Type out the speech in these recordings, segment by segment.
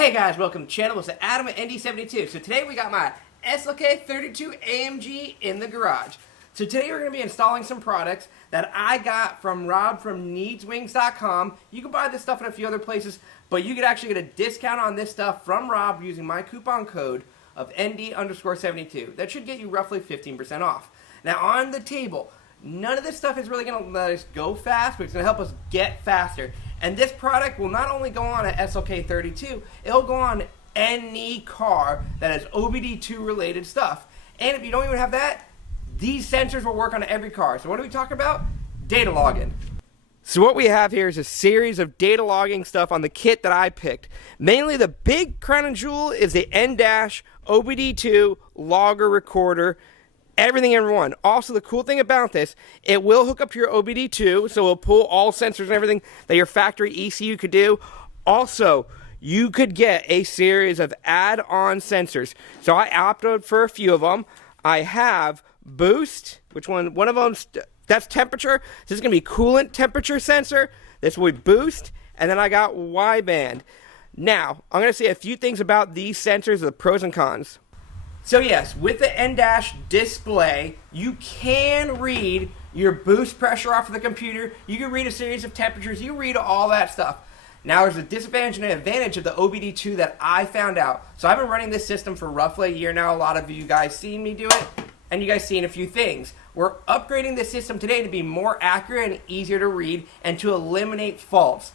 Hey guys, welcome to the channel. It's Adam at ND72. So today we got my SLK32 AMG in the garage. So today we're going to be installing some products that I got from Rob from needswings.com. You can buy this stuff in a few other places, but you could actually get a discount on this stuff from Rob using my coupon code of ND_72. That should get you roughly 15% off. Now on the table, none of this stuff is really going to let us go fast, but it's going to help us get faster. And this product will not only go on a SLK32, it'll go on any car that has OBD2 related stuff. And if you don't even have that, these sensors will work on every car. So what are we talking about? Data logging. So what we have here is a series of data logging stuff on the kit that I picked. Mainly the big crown and jewel is the N-Dash OBD2 logger recorder. Everything in one. Also, the cool thing about this, it will hook up to your OBD2, so it'll pull all sensors and everything that your factory ECU could do. Also, you could get a series of add-on sensors. So I opted for a few of them. I have boost, which one of them, that's temperature. This is going to be coolant temperature sensor. This will be boost. And then I got Y-band. Now, I'm going to say a few things about these sensors, the pros and cons. So yes, with the N-Dash display, you can read your boost pressure off of the computer. You can read a series of temperatures. You can read all that stuff. Now there's a disadvantage and an advantage of the OBD2 that I found out. So I've been running this system for roughly a year now. A lot of you guys seen me do it, and you guys seen a few things. We're upgrading this system today to be more accurate and easier to read and to eliminate faults.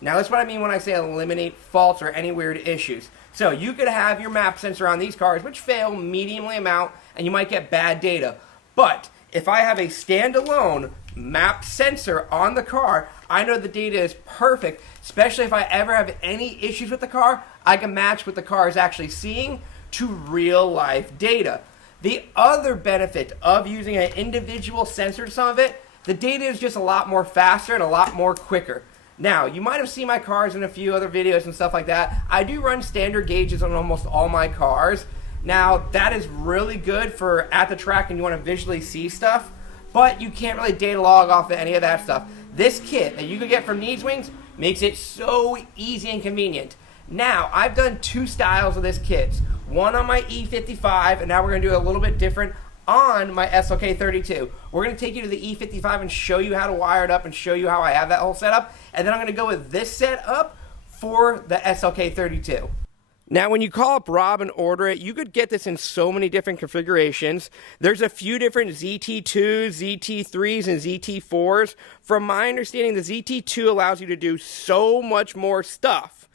Now that's what I mean when I say eliminate faults or any weird issues. So you could have your map sensor on these cars which fail mediumly amount and you might get bad data. But if I have a standalone map sensor on the car, I know the data is perfect, especially if I ever have any issues with the car, I can match what the car is actually seeing to real life data. The other benefit of using an individual sensor to some of it, the data is just a lot more faster and a lot more quicker. Now, you might have seen my cars in a few other videos and stuff like that. I do run standard gauges on almost all my cars. Now, that is really good for at the track and you want to visually see stuff, but you can't really data log off of any of that stuff. This kit that you can get from NeedsWings makes it so easy and convenient. Now, I've done two styles of this kit. One on my E55, and now we're going to do a little bit different on my SLK32. We're going to take you to the E55 and show you how to wire it up and show you how I have that whole setup. And then I'm going to go with this setup for the SLK32. Now, when you call up Rob and order it, you could get this in so many different configurations. There's a few different ZT2s, ZT3s, and ZT4s. From my understanding, the ZT2 allows you to do so much more stuff.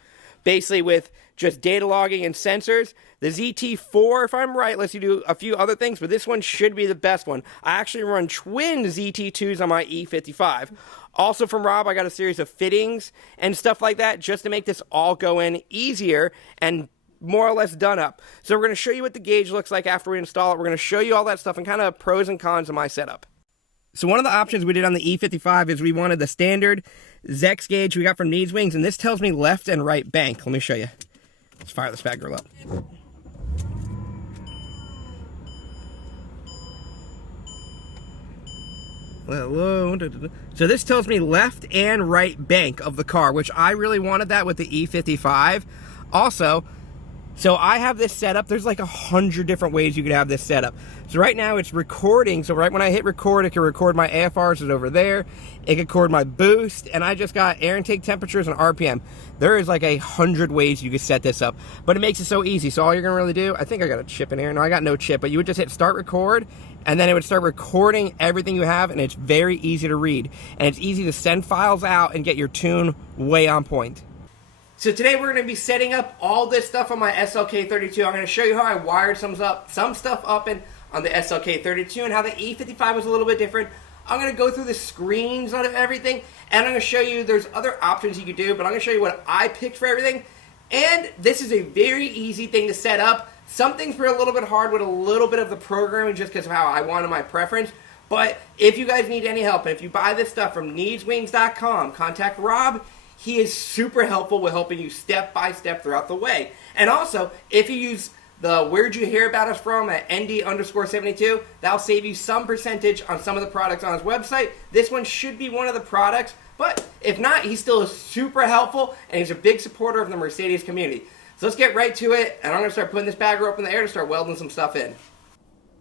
Basically with just data logging and sensors. The ZT4, if I'm right, lets you do a few other things, but this one should be the best one. I actually run twin ZT2s on my E55. Also from Rob, I got a series of fittings and stuff like that just to make this all go in easier and more or less done up. So we're going to show you what the gauge looks like after we install it. We're going to show you all that stuff and kind of pros and cons of my setup. So one of the options we did on the E55 is we wanted the standard Zex gauge we got from NeedsWings, and this tells me left and right bank. Let me show you. Let's fire this bad girl up. Hello. So this tells me left and right bank of the car, which I really wanted that with the E55. Also, so I have this set up. There's like 100 different ways you could have this set up. So right now it's recording. So right when I hit record, it can record my AFRs is over there. It can record my boost. And I just got air intake temperatures and RPM. There is like 100 ways you could set this up. But it makes it so easy. So all you're going to really do, I think I got a chip in here. No, I got no chip. But you would just hit start record. And then it would start recording everything you have. And it's very easy to read. And it's easy to send files out and get your tune way on point. So today we're going to be setting up all this stuff on my SLK32. I'm going to show you how I wired some stuff up on the SLK32 and how the E55 was a little bit different. I'm going to go through the screens on everything, and I'm going to show you there's other options you could do, but I'm going to show you what I picked for everything. And this is a very easy thing to set up. Some things were a little bit hard with a little bit of the programming just because of how I wanted my preference. But if you guys need any help, and if you buy this stuff from needswings.com, contact Rob. He is super helpful with helping you step by step throughout the way. And also, if you use the where'd you hear about us from at ND_72, that'll save you some percentage on some of the products on his website. This one should be one of the products, but if not, he still is super helpful and he's a big supporter of the Mercedes community. So So let's get right to it, and I'm going to start putting this bagger up in the air to start welding some stuff in.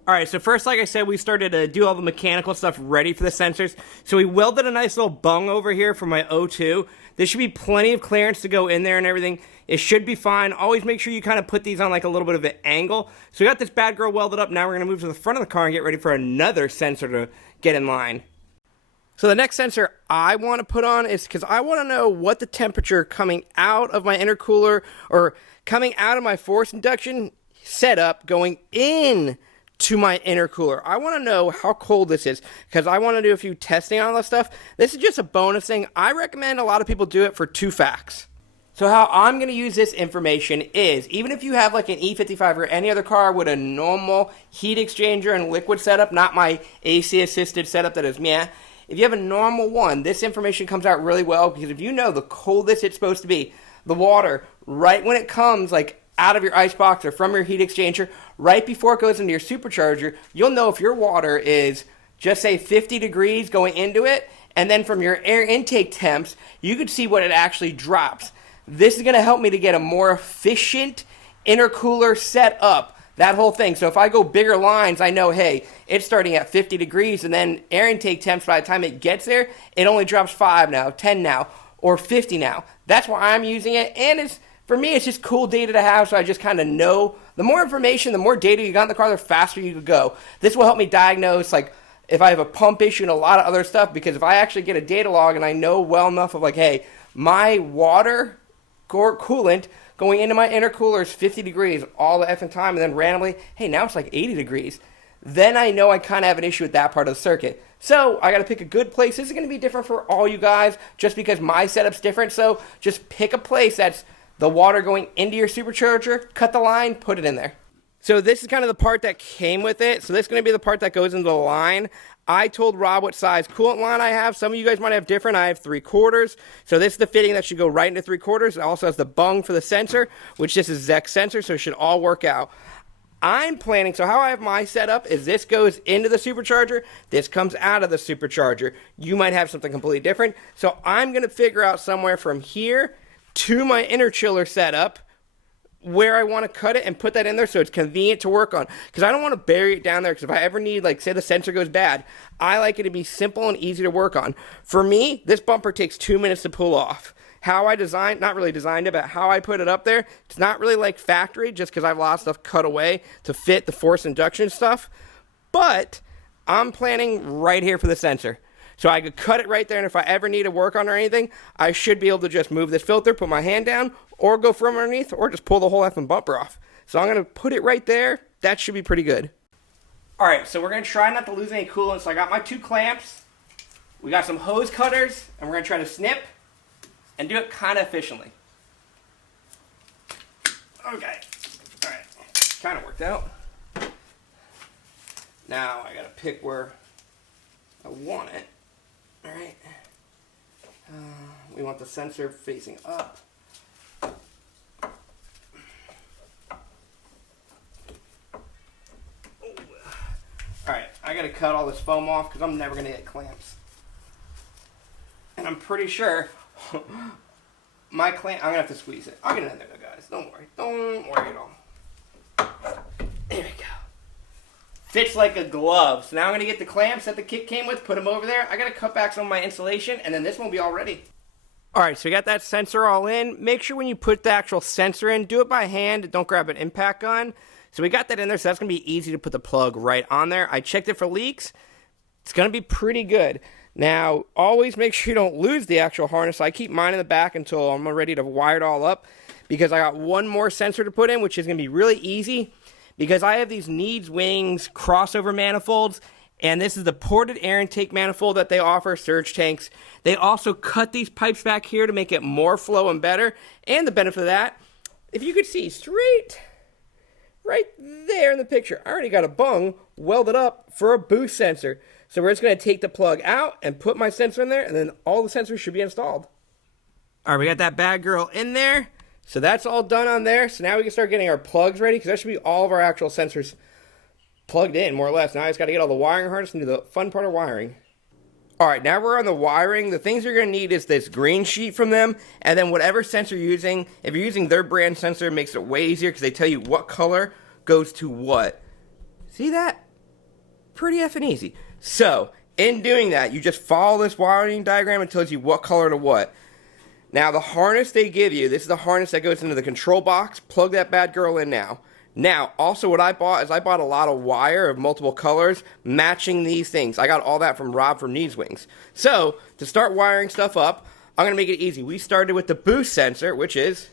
Alright, so first, like I said, we started to do all the mechanical stuff ready for the sensors. So we welded a nice little bung over here for my O2. There should be plenty of clearance to go in there and everything. It should be fine. Always make sure you kind of put these on like a little bit of an angle. So we got this bad girl welded up. Now we're going to move to the front of the car and get ready for another sensor to get in line. So the next sensor I want to put on is because I want to know what the temperature coming out of my intercooler or coming out of my force induction setup going in to my intercooler. I want to know how cold this is because I want to do a few testing on all this stuff. This is just a bonus thing. I recommend a lot of people do it for 2 facts. So how I'm going to use this information is, even if you have like an E55 or any other car with a normal heat exchanger and liquid setup, not my AC assisted setup that is meh, if you have a normal one, this information comes out really well because if you know the coldest it's supposed to be, the water, right when it comes like out of your icebox or from your heat exchanger, right before it goes into your supercharger, you'll know if your water is, just say 50 degrees going into it, and then from your air intake temps, you could see what it actually drops. This is going to help me to get a more efficient intercooler set up, that whole thing. So if I go bigger lines, I know, hey, it's starting at 50 degrees, and then air intake temps, by the time it gets there, it only drops 5 now, 10 now, or 50 now. That's why I'm using it, and it's, for me, it's just cool data to have, so I just kind of know. The more information, the more data you got in the car, the faster you could go. This will help me diagnose, like, if I have a pump issue and a lot of other stuff, because if I actually get a data log and I know well enough of, like, hey, my water coolant going into my intercooler is 50 degrees all the effing time, and then randomly, hey, now it's like 80 degrees. Then I know I kind of have an issue with that part of the circuit. So I got to pick a good place. This is going to be different for all you guys, just because my setup's different. So just pick a place that's the water going into your supercharger, cut the line, put it in there. So this is kind of the part that came with it. So this is going to be the part that goes into the line. I told Rob what size coolant line I have. Some of you guys might have different. I have 3/4. So this is the fitting that should go right into 3/4. It also has the bung for the sensor, which this is Zech sensor, so it should all work out. I'm planning, so how I have my setup is this goes into the supercharger, this comes out of the supercharger. You might have something completely different. So I'm going to figure out somewhere from here to my interchiller setup where I want to cut it and put that in there so it's convenient to work on. Because I don't want to bury it down there, because if I ever need, like, say the sensor goes bad, I like it to be simple and easy to work on. For me, this bumper takes 2 minutes to pull off. How I designed, not really designed it, but how I put it up there, it's not really like factory, just because I have a lot of stuff cut away to fit the force induction stuff. But I'm planning right here for the sensor. So I could cut it right there, and if I ever need to work on or anything, I should be able to just move this filter, put my hand down, or go from underneath, or just pull the whole effing bumper off. So I'm going to put it right there. That should be pretty good. Alright, so we're going to try not to lose any coolant. So I got my 2 clamps. We got some hose cutters, and we're going to try to snip and do it kind of efficiently. Okay. Alright. Kind of worked out. Now I got to pick where I want it. Alright, we want the sensor facing up. Alright, I gotta cut all this foam off because I'm never gonna get clamps. And I'm pretty sure my clamp, I'm gonna have to squeeze it. I'll get it in there though, guys. Don't worry. Don't worry at all. There we go. Fits like a glove. So now I'm going to get the clamps that the kit came with, put them over there. I got to cut back some of my insulation, and then this one will be all ready. Alright, so we got that sensor all in. Make sure when you put the actual sensor in, do it by hand. Don't grab an impact gun. So we got that in there, so that's going to be easy to put the plug right on there. I checked it for leaks. It's going to be pretty good. Now, always make sure you don't lose the actual harness. I keep mine in the back until I'm ready to wire it all up, because I got one more sensor to put in, which is going to be really easy. Because I have these Needs Wings crossover manifolds, and this is the ported air intake manifold that they offer, surge tanks. They also cut these pipes back here to make it more flow and better. And the benefit of that, if you could see straight right there in the picture, I already got a bung welded up for a boost sensor. So we're just going to take the plug out and put my sensor in there, and then all the sensors should be installed. All right, we got that bad girl in there. So that's all done on there. So now we can start getting our plugs ready, because that should be all of our actual sensors plugged in, more or less. Now I just got to get all the wiring harness and do the fun part of wiring. Alright, now we're on the wiring. The things you're going to need is this green sheet from them, and then whatever sensor you're using. If you're using their brand sensor, it makes it way easier because they tell you what color goes to what. See that? Pretty effing easy. So, in doing that, you just follow this wiring diagram and it tells you what color to what. Now, the harness they give you, this is the harness that goes into the control box. Plug that bad girl in now. Now, also what I bought is I bought a lot of wire of multiple colors matching these things. I got all that from Rob from Needswings. So, to start wiring stuff up, I'm going to make it easy. We started with the boost sensor, which is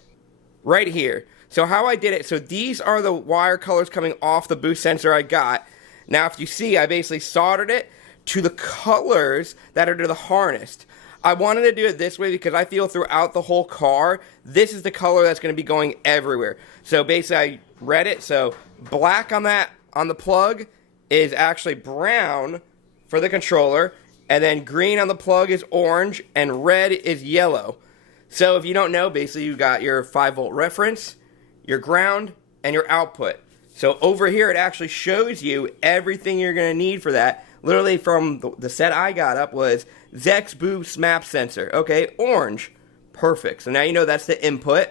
right here. So how I did it, so these are the wire colors coming off the boost sensor I got. Now, if you see, I basically soldered it to the colors that are to the harness. I wanted to do it this way because I feel throughout the whole car, this is the color that's going to be going everywhere. So basically, I read it. So black on the plug is actually brown for the controller, and then green on the plug is orange, and red is yellow. So if you don't know, basically you got your 5-volt reference, your ground, and your output. So over here, it actually shows you everything you're going to need for that. Literally from the set I got up was Zex Boost Map Sensor. Okay, orange. Perfect. So now you know that's the input.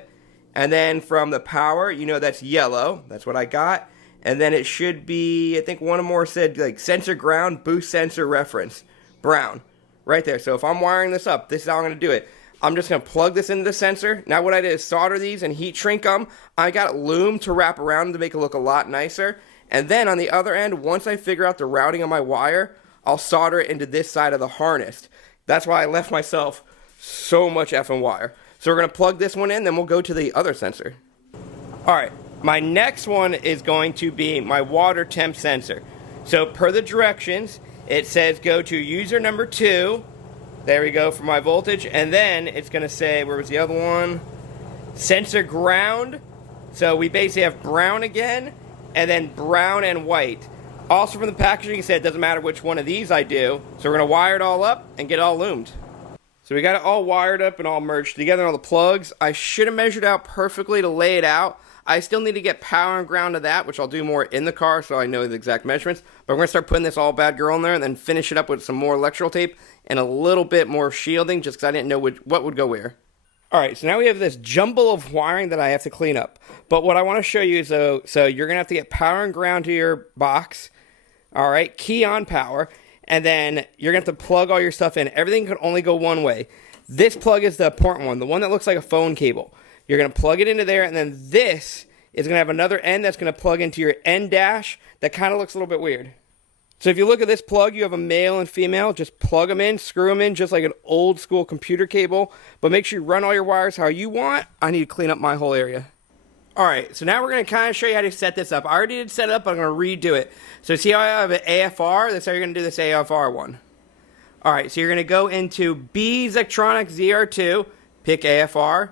And then from the power, you know that's yellow. That's what I got. And then it should be, I think one more said like sensor ground, boost sensor reference. Brown. Right there. So if I'm wiring this up, this is how I'm going to do it. I'm just going to plug this into the sensor. Now what I did is solder these and heat shrink them. I got loom to wrap around them to make it look a lot nicer. And then on the other end, once I figure out the routing of my wire, I'll solder it into this side of the harness. That's why I left myself so much effing wire. So we're going to plug this one in, then we'll go to the other sensor. Alright, my next one is going to be my water temp sensor. So per the directions, it says go to user number 2. There we go for my voltage. And then it's going to say, where was the other one? Sensor ground. So we basically have brown again, and then brown and white. Also from the packaging, it said it doesn't matter which one of these I do. So we're going to wire it all up and get it all loomed. So we got it all wired up and all merged together, all the plugs. I should have measured out perfectly to lay it out. I still need to get power and ground to that, which I'll do more in the car so I know the exact measurements. But we're going to start putting this all bad girl in there and then finish it up with some more electrical tape and a little bit more shielding just because I didn't know what would go where. Alright, so now we have this jumble of wiring that I have to clean up. But what I want to show you is, so you're going to have to get power and ground to your box. Alright, key on power. And then you're going to have to plug all your stuff in. Everything can only go one way. This plug is the important one, the one that looks like a phone cable. You're going to plug it into there, and then this is going to have another end that's going to plug into your end dash that kind of looks a little bit weird. So if you look at this plug, you have a male and female. Just plug them in, screw them in, just like an old school computer cable. But make sure you run all your wires how you want. I need to clean up my whole area. Alright, so now we're going to kind of show you how to set this up. I already did set it up, but I'm going to redo it. So see how I have an AFR? That's how you're going to do this AFR one. Alright, so you're going to go into B Zeitronix ZR2, pick AFR,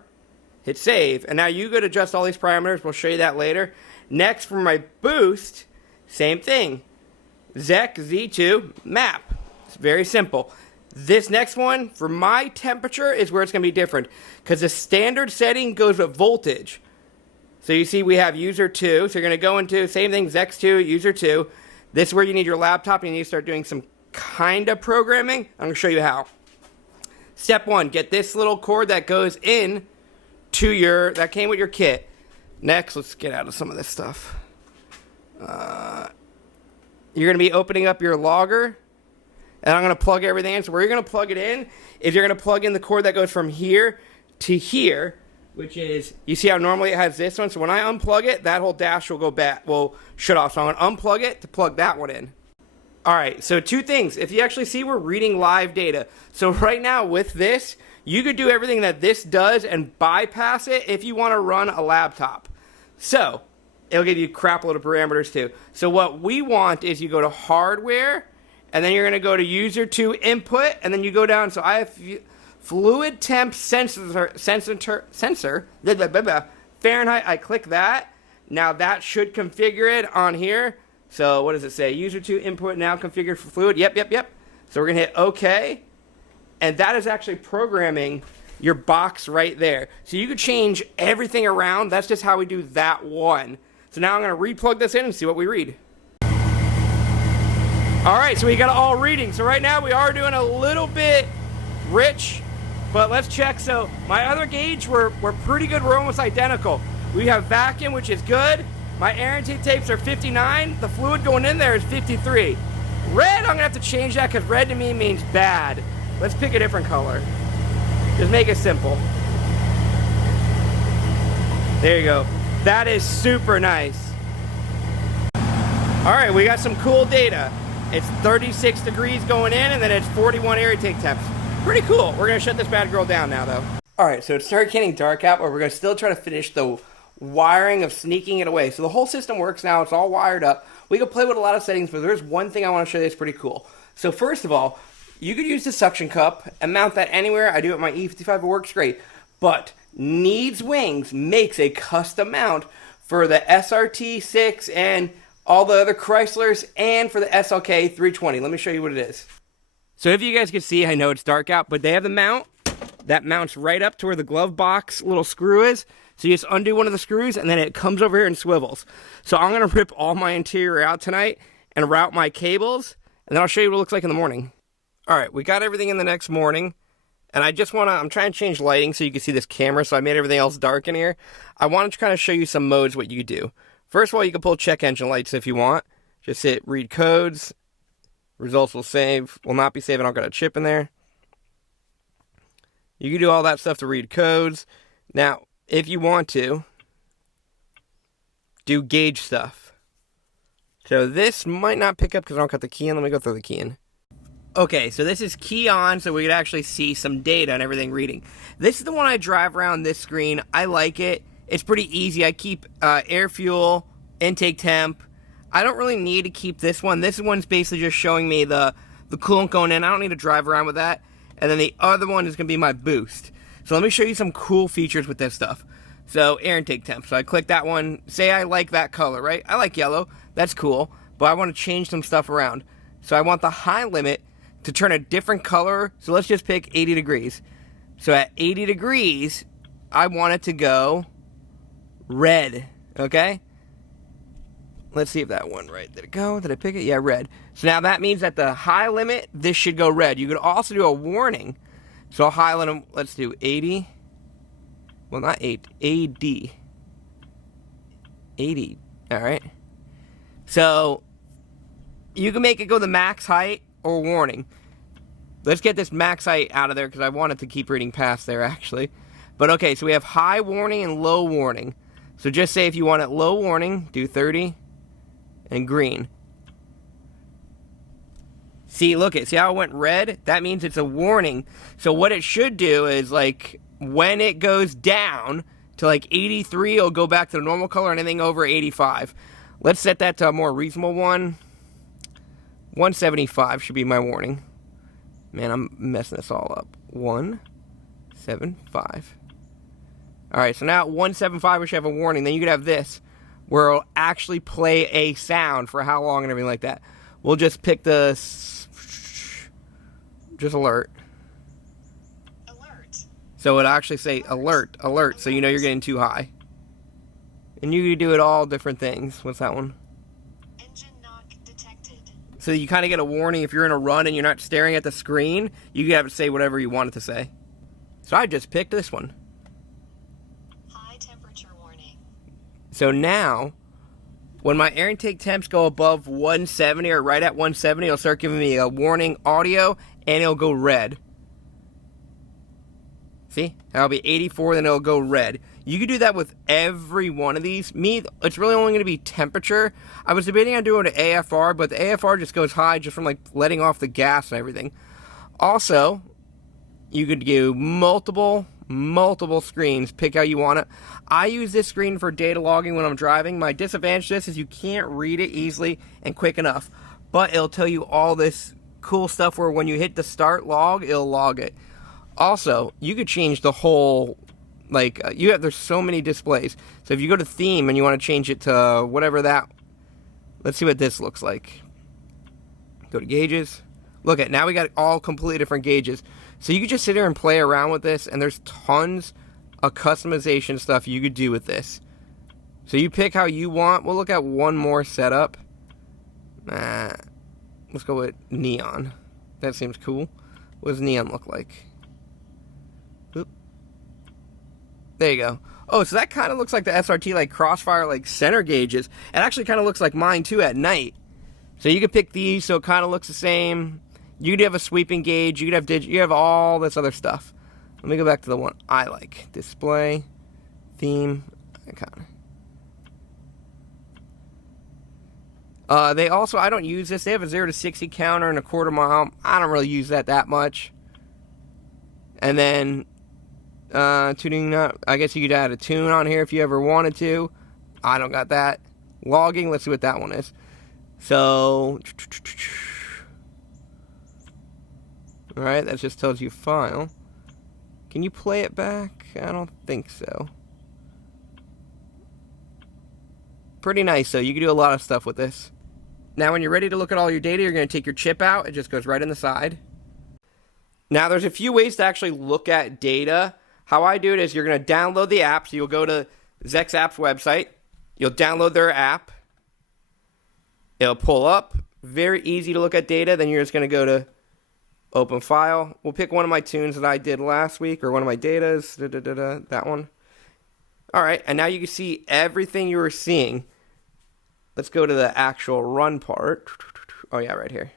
hit save. And now you go to adjust all these parameters. We'll show you that later. Next, for my boost, same thing. Zec Z2 map. It's very simple. This next one, for my temperature, is where it's going to be different. Because the standard setting goes with voltage. So you see we have user 2. So you're going to go into, same thing, Zex2, user 2. This is where you need your laptop and you need to start doing some kind of programming. I'm going to show you how. Step 1, get this little cord that goes in to your, that came with your kit. Next, let's get out of some of this stuff. You're going to be opening up your logger. And I'm going to plug everything in. So where you're going to plug it in is you're going to plug in the cord that goes from here to here. Which is, you see how normally it has this one? So when I unplug it, that whole dash will go back, will shut off. So I'm going to unplug it to plug that one in. Alright, so two things. If you actually see, we're reading live data. So right now with this, you could do everything that this does and bypass it if you want to run a laptop. So, it'll give you a crap load of parameters too. So what we want is you go to hardware, and then you're going to go to user 2 input, and then you go down. So I have fluid temp sensor, blah, blah, blah, blah, Fahrenheit. I click that. Now that should configure it on here. So what does it say? User 2 input now configured for fluid. Yep. So we're going to hit OK. And that is actually programming your box right there. So you could change everything around. That's just how we do that one. So now I'm going to replug this in and see what we read. All right, so we got all reading. So right now we are doing a little bit rich, but let's check. So my other gauge, we're pretty good. We're almost identical. We have vacuum, which is good. My air intake tapes are 59. The fluid going in there is 53. Red, I'm gonna have to change that because red to me means bad. Let's pick a different color. Just make it simple. There you go. That is super nice. All right, we got some cool data. It's 36 degrees going in, and then it's 41 air intake temps. Pretty cool. We're gonna shut this bad girl down now, though. All right, so it started getting dark out, but we're gonna still try to finish the wiring of sneaking it away. So the whole system works now. It's all wired up. We can play with a lot of settings, but there's one thing I want to show you that's pretty cool. So first of all, you could use the suction cup and mount that anywhere. I do it with my E55. It works great. But Needs Wings makes a custom mount for the SRT6 and all the other Chryslers and for the SLK 320. Let me show you what it is. So if you guys can see, I know it's dark out, but they have the mount that mounts right up to where the glove box little screw is. So you just undo one of the screws, and then it comes over here and swivels. So I'm going to rip all my interior out tonight and route my cables, and then I'll show you what it looks like in the morning. All right, we got everything in the next morning, and I just want to, I'm trying to change lighting so you can see this camera, so I made everything else dark in here. I wanted to kind of show you some modes, what you could do. First of all, you can pull check engine lights if you want. Just hit read codes. Results will save, will not be saving. I've got a chip in there. You can do all that stuff to read codes. Now, if you want to, do gauge stuff. So this might not pick up because I don't got the key in. Let me go throw the key in. Okay, so this is key on, so we could actually see some data and everything reading. This is the one I drive around this screen. I like it. It's pretty easy. I keep air fuel, intake temp. I don't really need to keep this one. This one's basically just showing me the coolant going in. I don't need to drive around with that. And then the other one is going to be my boost. So let me show you some cool features with this stuff. So air intake temp. So I click that one. Say I like that color, right? I like yellow. That's cool. But I want to change some stuff around. So I want the high limit to turn a different color. So let's just pick 80 degrees. So at 80 degrees, I want it to go red. Okay? Let's see if that one right. Did it go? Did I pick it? Yeah, red. So now that means at the high limit, this should go red. You could also do a warning. So high limit, let's do 80. Well, not 8. AD. 80. Alright. So, you can make it go the max height or warning. Let's get this max height out of there because I want it to keep reading past there, actually. But okay, so we have high warning and low warning. So just say if you want it low warning, do 30 and green. See, look it. See how it went red? That means it's a warning. So what it should do is, like, when it goes down to, like, 83, it'll go back to the normal color, and anything over 85. Let's set that to a more reasonable one. 175 should be my warning. Man, I'm messing this all up. 175. Alright, so now at 175, we should have a warning. Then you could have this, where it'll actually play a sound for how long and everything like that. We'll just pick the... just alert. Alert. So it'll actually say alert, alert, so you know you're getting too high. And you can do it all different things. What's that one? Engine knock detected. So you kind of get a warning if you're in a run and you're not staring at the screen. You can have it say whatever you want it to say. So I just picked this one. High temperature warning. So now, when my air intake temps go above 170 or right at 170, it'll start giving me a warning audio and it'll go red. See? That'll be 84, then it'll go red. You can do that with every one of these. Me, it's really only going to be temperature. I was debating on doing an AFR, but the AFR just goes high just from like letting off the gas and everything. Also, you could do multiple screens. Pick how you want it. I use this screen for data logging when I'm driving. My disadvantage to this is you can't read it easily and quick enough. But it'll tell you all this cool stuff where when you hit the start log, it'll log it. Also, you could change the whole... like, there's so many displays. So if you go to theme and you want to change it to whatever that... let's see what this looks like. Go to gauges. Look at, now we got all completely different gauges. So you could just sit here and play around with this, and there's tons of customization stuff you could do with this. So you pick how you want. We'll look at one more setup. Let's go with neon. That seems cool. What does neon look like? Oop. There you go. Oh, so that kind of looks like the SRT, like crossfire, like center gauges. It actually kind of looks like mine too at night. So you could pick these, so it kind of looks the same. You could have a sweeping gauge. You could have you have all this other stuff. Let me go back to the one I like. Display, theme, icon. They also, I don't use this. They have a 0 to 60 counter and a quarter mile. I don't really use that much. And then tuning up. I guess you could add a tune on here if you ever wanted to. I don't got that. Logging. Let's see what that one is. So, all right. That just tells you file. Can you play it back? I don't think so. Pretty nice, though. You can do a lot of stuff with this. Now, when you're ready to look at all your data, you're going to take your chip out. It just goes right in the side. Now, there's a few ways to actually look at data. How I do it is you're going to download the app. So you'll go to Zex App's website. You'll download their app. It'll pull up. Very easy to look at data. Then you're just going to go to Open File. We'll pick one of my tunes that I did last week, or one of my datas. That one. All right, and now you can see everything you were seeing. Let's go to the actual run part. Oh, yeah, right here.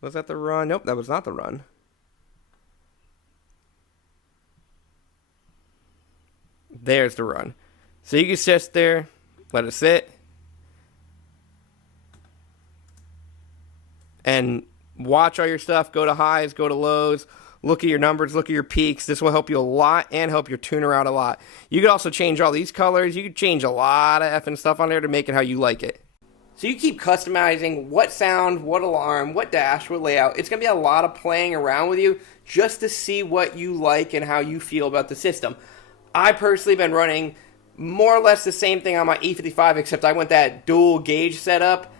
Was that the run? Nope, that was not the run. There's the run. So you can sit there, let it sit, and watch all your stuff. Go to highs, go to lows. Look at your numbers, look at your peaks. This will help you a lot and help your tuner out a lot. You could also change all these colors. You could change a lot of effing stuff on there to make it how you like it. So you keep customizing what sound, what alarm, what dash, what layout. It's going to be a lot of playing around with you just to see what you like and how you feel about the system. I personally been running more or less the same thing on my E55, except I went that dual gauge setup.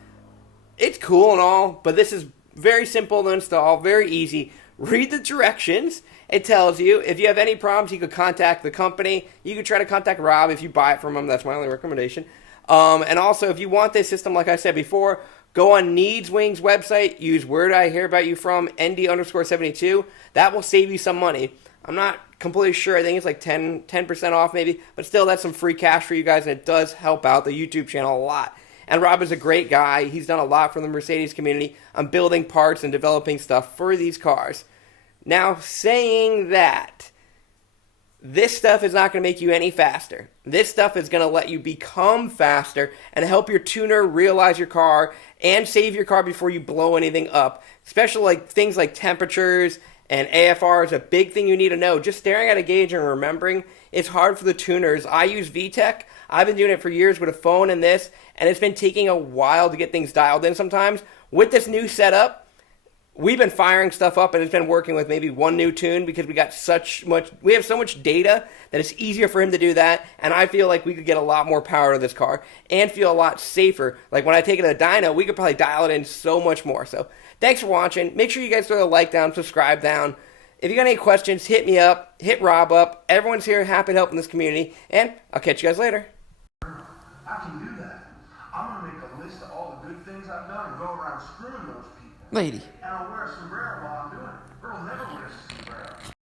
It's cool and all, but this is very simple to install, very easy. Read the directions. It tells you. If you have any problems, you could contact the company. You could try to contact Rob if you buy it from him. That's my only recommendation. And also, if you want this system, like I said before, go on Needswing's website. Use Where Did I Hear About You From, ND_72. That will save you some money. I'm not completely sure. I think it's like 10% off maybe. But still, that's some free cash for you guys, and it does help out the YouTube channel a lot. And Rob is a great guy. He's done a lot for the Mercedes community on building parts and developing stuff for these cars. Now, saying that, this stuff is not going to make you any faster. This stuff is going to let you become faster and help your tuner realize your car and save your car before you blow anything up. Especially like things like temperatures and AFR is a big thing you need to know. Just staring at a gauge and remembering is hard for the tuners. I use VTech. I've been doing it for years with a phone and this, and it's been taking a while to get things dialed in sometimes. With this new setup, we've been firing stuff up, and it's been working with maybe one new tune because we have so much data that it's easier for him to do that, and I feel like we could get a lot more power to this car and feel a lot safer. Like when I take it to the dyno, we could probably dial it in so much more. So thanks for watching. Make sure you guys throw a like down, subscribe down. If you got any questions, hit me up, hit Rob up. Everyone's here happy to help in this community, and I'll catch you guys later. I can do that. I'm going to make a list of all the good things I've done and go around screwing those people. Lady. And I'll wear a sombrero.